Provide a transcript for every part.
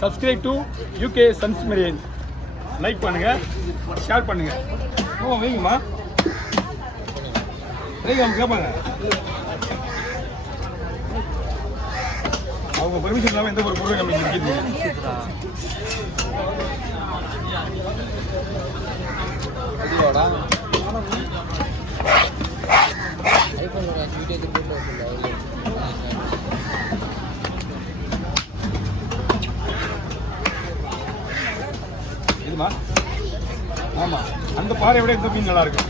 Subscribe to UK sons marine. Like பண்ணுங்க, share பண்ணுங்க. வைங்கம்மா, கேட்பாங்க. அவங்க பெர்மிஷன் இல்லாமல் எந்த ஒரு பொருளும் நமக்கு இருக்குது. இதுமா ஆமா, அந்த பாறை விட இந்த மீன் நல்லா இருக்கும்.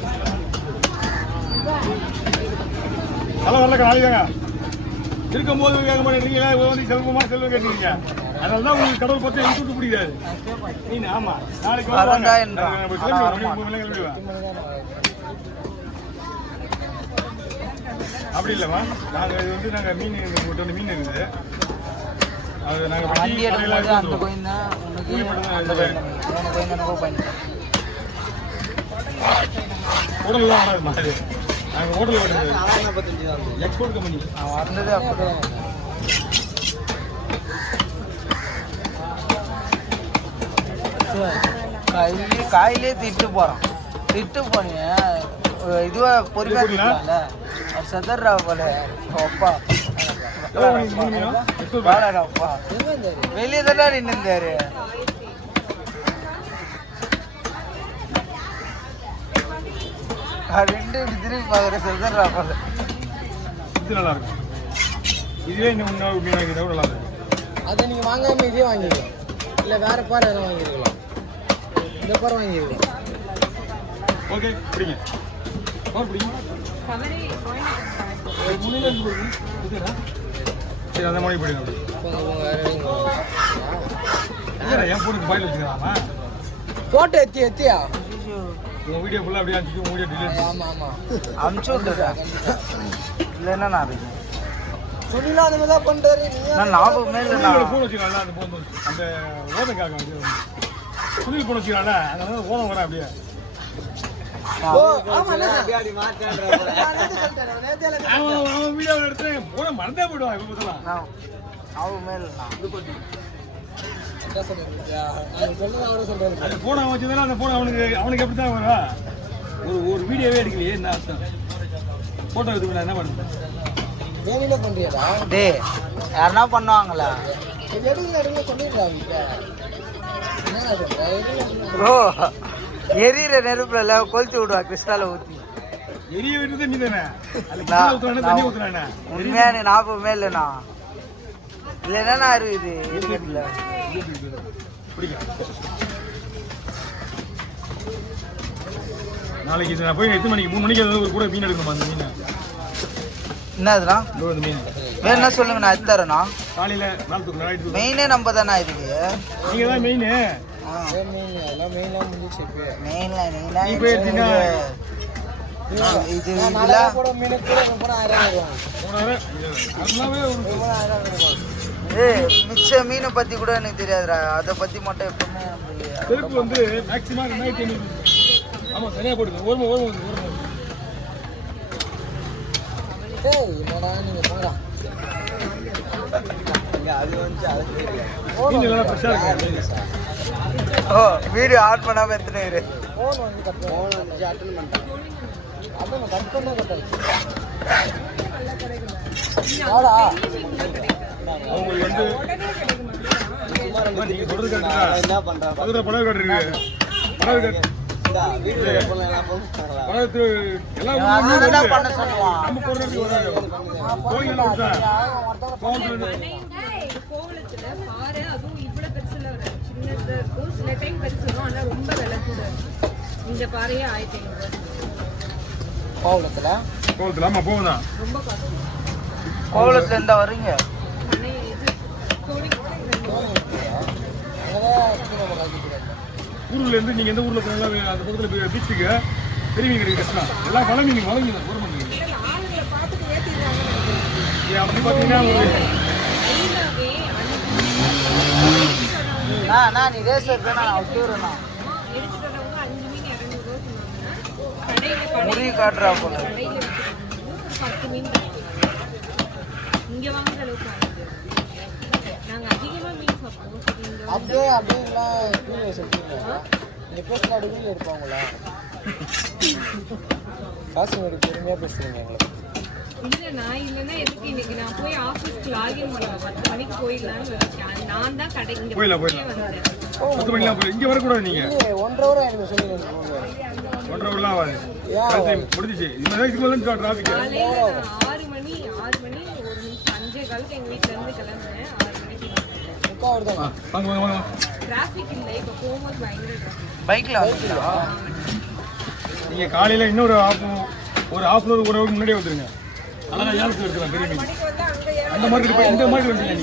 நல்லா நல்ல நாளைக்காங்க இருக்கும் போது கேட்க மாட்டேங்கிறீங்க, வந்து செல்வமா செல்வம் கேட்டீங்க. அதனால தான் உங்களுக்கு கடவுள் பற்றி எனக்கு கூட்டு பிடிக்காது மீன். ஆமா, நாளைக்கு அப்படி இல்லைம்மா, நாங்கள் இது வந்து நாங்கள் மீன் மீன் இருக்குது. அது நாங்கள் ஹோட்டல்லாம் வராதுமா. அது நாங்கள் ஹோட்டலில் வருது, எக்ஸ்போர்ட் கம்பெனி வந்தது. அப்போ காயிலே திட்டு போகிறோம். திட்டு போனீங்க இதுவாக பொறுமையால சதர்ரா போல அப்பா அப்பா வெளியே தானே நின்றுந்தாரு. ரெண்டு திரும்பி பார்க்குற சதர்ரா போல. இது நல்லா இருக்கும். இதுவே இன்னும் மீன் வாங்கிட்டா நல்லா இருக்கும். அதை நீங்கள் வாங்காமல் இதே வாங்கிக்கலாம், இல்லை வேறு பாறை எதுவும் வாங்கிருக்கலாம். இந்த பாறை வாங்கிருக்கலாம். ஓகே, பிடிங்க பிடிங்க. சரி, அந்த மாதிரி போயிடுங்க. என் ஃபோனுக்கு பாயில் வச்சுக்கலாமா? போட்டோ எத்தியா உங்கள் வீடியோ ஃபுல்லாக அப்படியே அனுப்பிச்சு உங்கள் வீடியோ டிலேட். ஆமாம் ஆமாம், அனுப்பிச்சு விட்டுறா. இல்லைன்னா நான் சொல்லலாம் அந்த மாதிரி தான் பண்ணுறாரு. நான் ஞாபகம் மேலே ஃபோன் வச்சுக்கலாம். அந்த ஃபோன் அந்த ஓதக்காக வந்து சுனில் ஃபோன் வச்சுக்கலாம்ல, அதனால ஓதம் வரேன் அப்படியே. அவன் வீடியோ எடுத்து போன மறந்தே போயிடுவான். இப்போ பார்த்தலாம் அவன் மேலே அந்த போனை வச்சுதானே அந்த போனை அவனுக்கு எப்படி தான் வரும். ஒரு வீடியோவே எடுக்கலையே, என்ன அர்த்தம்? ஃபோட்டோ எடுத்து என்ன பண்ணுறேன்? வேலையில பண்றியாடா? டேய், யாருன்னா பண்ணுவாங்களா? எடுங்க சொல்லிடுறாங்க. ப்ரோ, எரியிற நெருப்புல கொளுத்தி விடுவா கிறிஸ்டால ஊற்றி. எரிய விட்டு நீ தானே உண்மையான ஞாபகமே இல்லைண்ணா. இல்லைன்னா இருக்குது இருக்கிறதுல. நாளைக்கு நான் போய் 8 மணிக்கு 3 மணிக்கு ஒரு கூட மீன் எடுக்கணுமா? அந்த மீன் என்னதுண்ணா? இந்த மீன் வேணும்னா சொல்லுங்க, நான் எடுத்து தரேண்ணா. காலையில் மெயினே நம்ம தானே இதுக்கு. நீங்கள் தான் மெயின். மிச்ச மீனை பத்தி கூட எனக்கு தெரியாதுடா, அதை பத்தி மட்டும் எப்பவுமே செருப்பு வந்து மேக்ஸிமம் 2500. ஆமா, சரியா போடுங்க. ஓரமா என்னடா நீங்க போங்கடா. ஓ, வீடியோ ஆன் பண்ணாம எடுத்துட்டு ஃபோன் வந்து அட்டன் பண்ணிட்டேன். அதான் கட் பண்ண கட்டாச்சு. அவங்களுக்கு வந்து நீங்க சொல்றது கரெக்டா? என்ன பண்றாங்க? பக்கத்துல பணம் கார்டு இருக்கு. பணம் கார்டு எல்லாம் பண்ண சொல்லுவான். நம்ம போறதுக்கு வராது. கோயில்ல விட்டா கோவலத்துல பாரு, அதுவும் இவ்வளவு பெருசுல சின்னதா இருக்கும். சில டைம் பெருசு வரும், ஆனா ரொம்ப விலை கூட. இந்த பாறையே 1500. கோவலத்துல ஆமா போகுதா? ரொம்ப காசு. கோவலத்துல இருந்தா வரீங்க? ஊர்ல இருந்து நீங்க எந்த ஊர்ல போனாலும் அந்த பக்கத்துல பீச்சுக்கு பெரிய மீன் கிடைக்கும். கஷ்டம் எல்லாம் வள மீன் ஒரு மணி அப்படி பார்த்தீங்கன்னா நீ ரேஸ் எடுத்தா அவசூரண்ணா முறி காட்டுறா போல. இங்க வாங்குற அளவுக்கு நாங்க அதிகமா மீன் சாப்பிடுவோம். அப்படியே எல்லாம் வீடியோ சொல்லிட்டீங்களா? இந்த பேசலாம் வீடியோ எடுப்பாங்களா? காசு ஒரு பெருமையாக பேசுகிறீங்க எங்களுக்கு. இல்லை நான் இல்லைன்னா எதுக்கு இன்னைக்கு நான் போய் ஆஃபீஸ்க்கு லாகின் பண்ணுவேன் 10 மணிக்கு போயிடலான்னு இருக்கேன். நான் தான் கடை இங்கே போயிடலாம் வந்தேன். 10 மணிலாம் போய் இங்கே வரக்கூடாது நீங்கள். 1.5 hour எனக்கு சொல்லுங்க. 1.5 hourலாம் ஆகாது. முடிஞ்சிச்சு. இதுக்கு மேலே டிராஃபிக். காலையில் 6 மணி 1 நிமிஷம் 5:15 எங்கள் வீட்டிலேருந்து கிளம்புனேன். 6 மணிக்கு 3/4 hour தான். வாங்க. டிராஃபிக் இல்லை. இப்போ போகும்போது பயங்கர டிராஃபிக். பைக்கில் வந்துங்களா? நீங்கள் காலையில் இன்னொரு ஹாஃப் அன் ஹவர் முன்னாடியே வந்துருங்க. அதெல்லாம் ஏலத்தில் எடுக்கலாம் பெரிய மீன். அந்த மார்க்கெட் போய் இந்த மார்க்கெட் வந்துங்க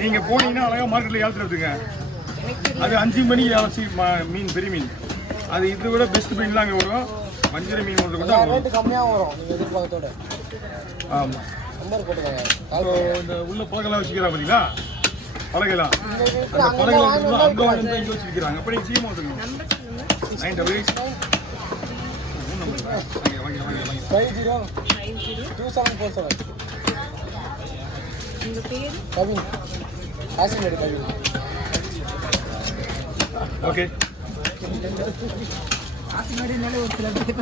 நீங்கள் போனீங்கன்னா அழகாக மார்க்கெட்டில் ஏலத்தில் எடுத்துங்க. அது 5 மணிக்கு ஏலச்சி மீன் பெரிய மீன். அது இதை விட பெஸ்ட் மீன்லாம் அங்கே வரும். வஞ்சிர மீன் ஒன்று கூட ரேட்டு கம்மியாக வரும் நீங்கள் எதிர்பார்க்கத்தோட. ஆமாம். நம்பர் போட்டுக்கோங்க. இந்த உள்ள பழகெல்லாம் வச்சுக்கிறாங்க பார்த்தீங்களா? பழகெல்லாம் அந்த பழகெல்லாம் அங்கே வந்து இங்கே வச்சுருக்கிறாங்க. அப்படி சீமா வந்துருங்க. 988 502747. உங்க பேர்? கவின். காசிமேடு கவின். ஓகே. காசிமேடுனாலே ஒரு சில பேர்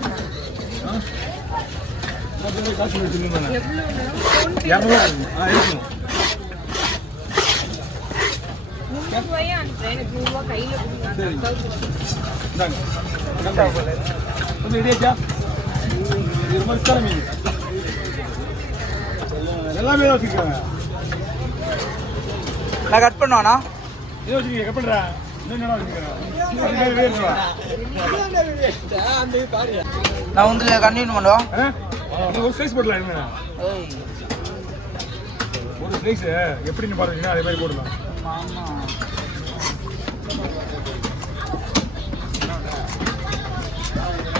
காசிமேடு சொல்லுங்க. எவ்வளோ 200 இருக்கும். 100 ரூபாயே அனுப்புறேன். எனக்கு 100 ரூபா கையில் கொடுங்க. இந்தாங்க. வந்து ரெடியாச்சா? இது ரொம்ப இஷ்டான மீன். எல்லாமே வச்சுருக்காங்க. நான் கட் பண்ணுவானா? இதை வச்சுருக்கீங்க. கட் பண்ணுறேன். இன்னும் என்ன வச்சுருக்கேன்? நான் வந்து கண்டினியூ பண்ணுவோம். ஒரு ஸ்லைஸ் போடலாம். என்ன ஒரு ஸ்லைஸ் எப்படின்னு பார்த்தீங்கன்னா அதே மாதிரி போடலாம்.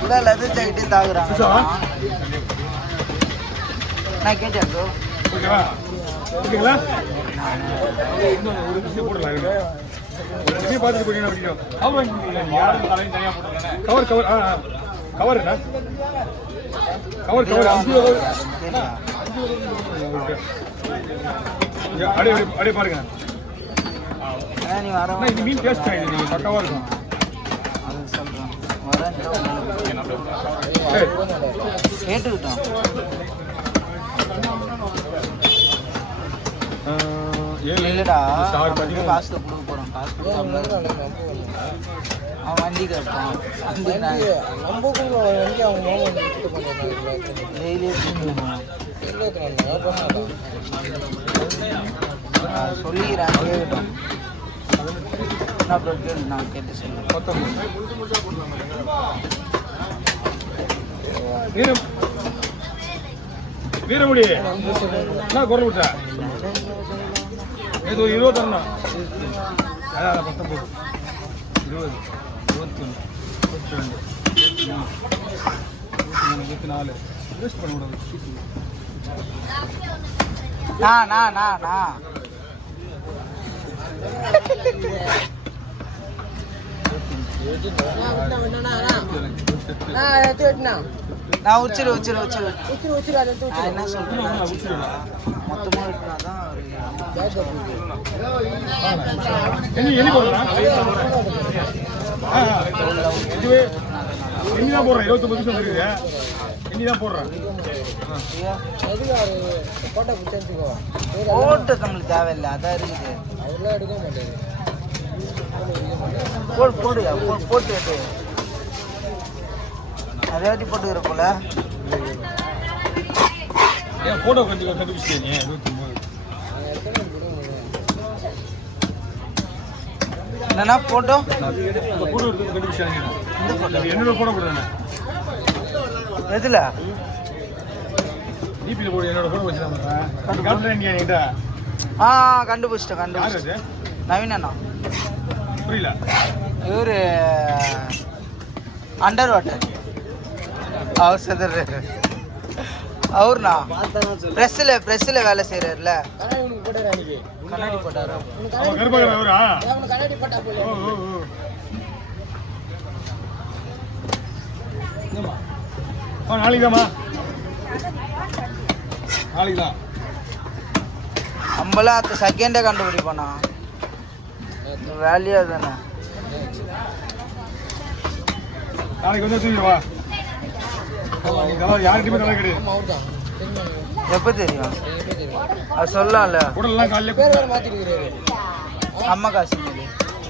இல்லை லெதர் ஜாக்கெட்டே தாக்குறாங்க. நான் கேட்டேன் ப்ரோ. ஓகேவா? ஓகேங்களா? இன்னும் ஒரு விஷயம் போடலாம். ஒரு விஷயம் பார்த்துட்டு போனீங்கன்னா பிடிக்கும். கவர் கவர் கவர் என்ன கவர் கவர் அப்படியே பாருங்க. நீ வர இது மீன் டேஸ்ட் ஆகிடுது. நீங்கள் பக்காவாக இருக்கும். சொல்கிறேன் வரேன் கேட்டுக்கிட்டோம். இல்லைடா காசுல கொடுக்க போகிறோம். காசு அவன் வண்டி கேட்பான். நம்பக்குள்ள வண்டி அவங்க டெய்லி சொல்லிக்கிறான். கேட்கட்டும். என்ன ப்ரோ கேள்வி நான் கேட்டு சொல்லுவேன். வீரமுடி என்ன குரல் விட்டா? இது ஒரு 20 தரணும். அதான் 19 20 21 22 23 24 வேஸ்ட் பண்ணக்கூடாது. நான் உச்சிரு என்ன சொல்றேன்? மொத்தமா விட்டுனாதான் எண்ணி போடுறேன். இதுவே எண்ணி தான் போடுறேன். 29 நிமிஷம் இருக்குது. எண்ணி தான் போடுறேன். போட்டு நம்மளுக்கு தேவையில்லை. அதான் இருக்குது. அதெல்லாம் எடுக்க மாட்டேங்குது. போட்டு அதே வாட்டி போட்டுக்கிற போல. ஏன் போட்டோ கண்டுபிடிச்சிட்டீங்க? 29 என்னன்னா போட்டோ போட்டோ எடுத்து கண்டுபிடிச்சாங்க. இந்த போட்டோ என்னோட போட்டோ போடுறேன். எதுல டிபியில் போடு. என்னோட போட்டோ வச்சுதான் காட்டுறேன். என்கிட்ட கண்டுபிடிச்சிட்டேன். நவீன் அண்ணா. புரியல. இவரு அண்டர் வாட்டர் அவர் சதுர் அவர்ண்ணா ப்ரெஸ்ஸில் வேலை செய்கிறார்ல. கண்ணாடி போட்டார். அவரா? நாளைக்குதாம்மா? நாளைக்கு தான். நம்மளாம் அது செகண்டே கண்டுபிடிப்போண்ணா. வேலையா தானே. நாளைக்கு வந்து தூக்கி வா. யாருக்குமே தலை கிடையாது. ஆமாம் அவர் தான் தெரியுமா? எப்போ தெரியும்? எப்போ தெரியும்? அது சொல்லலாம்ல. உடல்லாம் காலையில பேர் வேறு மாற்றிருக்கிறாரு. அம்மா காசு மீது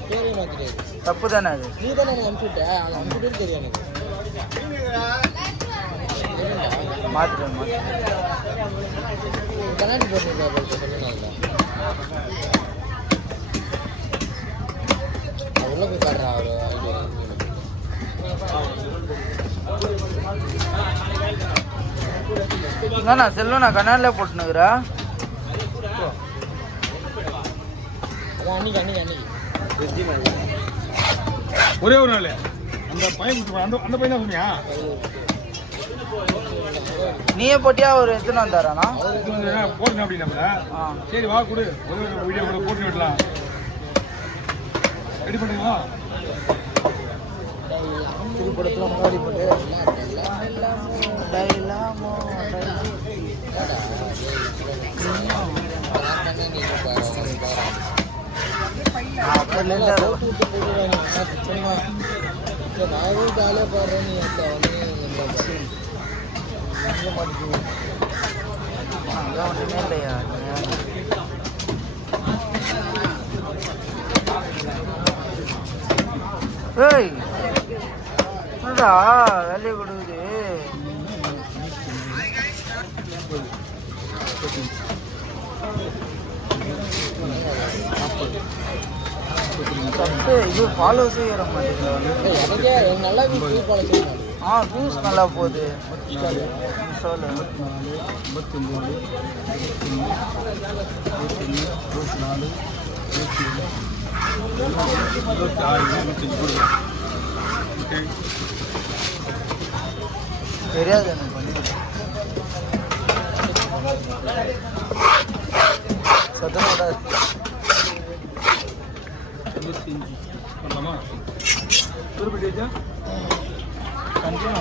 பேரையும் மாற்றிட்டாரு. தப்பு தானே அது. நீ தானே எனக்கு அனுப்பிச்சுட்ட, அதை அனுப்பிட்டு தெரியும் எனக்கு. மாத்திரம் கண்ணாடி போட்டுருக்கா சொல்லுங்க. உள்ள போய் காட்டுறா அவர் ஐடியா. என்னண்ணா செல்வம் நான் கண்ணாடியில் போட்டுனுக்குறா. அதான் அன்னைக்கு ஒரே ஒரு நாள் அந்த பையன் அந்த பையன் தான் சொன்னியா? நீயே போட்டியா ஒரு எத்தனை வந்தாராண்ணா? போடணும் அப்படின்னா சரி வா கொடு, ஒரு வீடியோ கூட போட்டு விடலாம். ரெடி பண்ணுங்களா? திருப்படத்தில் முன்னாடி போட்டு நான் எதுவும் ஜாலியாக பாடுறேன். நீ ஒன்றுமே இல்லையா? ஏய் என்னடா வேலையை கொடுக்குது. தப்பு இது ஃபாலோ செய்யற மாட்டேங்குது. எனக்கே நல்லா வியூஸ் ஃபாலோ செய்யணும். வியூஸ் நல்லா போகுது. சொல்லு 54, 24, 26, தெரியாது எனக்கு பண்ணி சத்தனோட 25 பண்ணலாமா? குறிப்பிட்டு கண்டினியூ